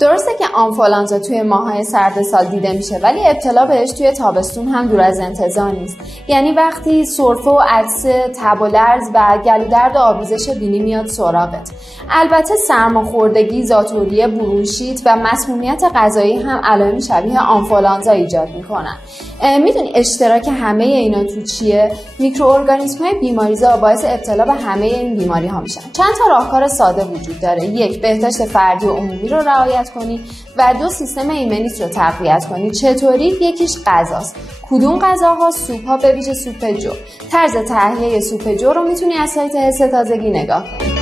درسته که آنفولانزا توی ماه‌های سرد سال دیده میشه، ولی ابتلا بهش توی تابستون هم دور از انتظار نیست. یعنی وقتی سرفه و عطسه، تب و لرز و گلودرد و آبریزش بینی میاد سراغت. البته سرماخوردگی، ذات‌الریه، برونشیت و مسمومیت غذایی هم علائم شبیه آنفولانزا ایجاد میکنن. میدونی اشتراک همه اینا تو چیه؟ میکروارگانیسم‌های بیماریزا باعث ابتلا به همه این بیماری‌ها میشن. چند تا راهکار ساده وجود داره. 1. بهداشت فردی و عمومی رو رعایت کنی و 2. سیستم ایمنیت رو تقویت کنی. چطوری؟ یکیش غذاست. کدوم غذاها؟ سوپ‌ها، به ویژه سوپ جو. طرز تهیه سوپ جو رو میتونی از سایت حس تازگی نگاه کنی.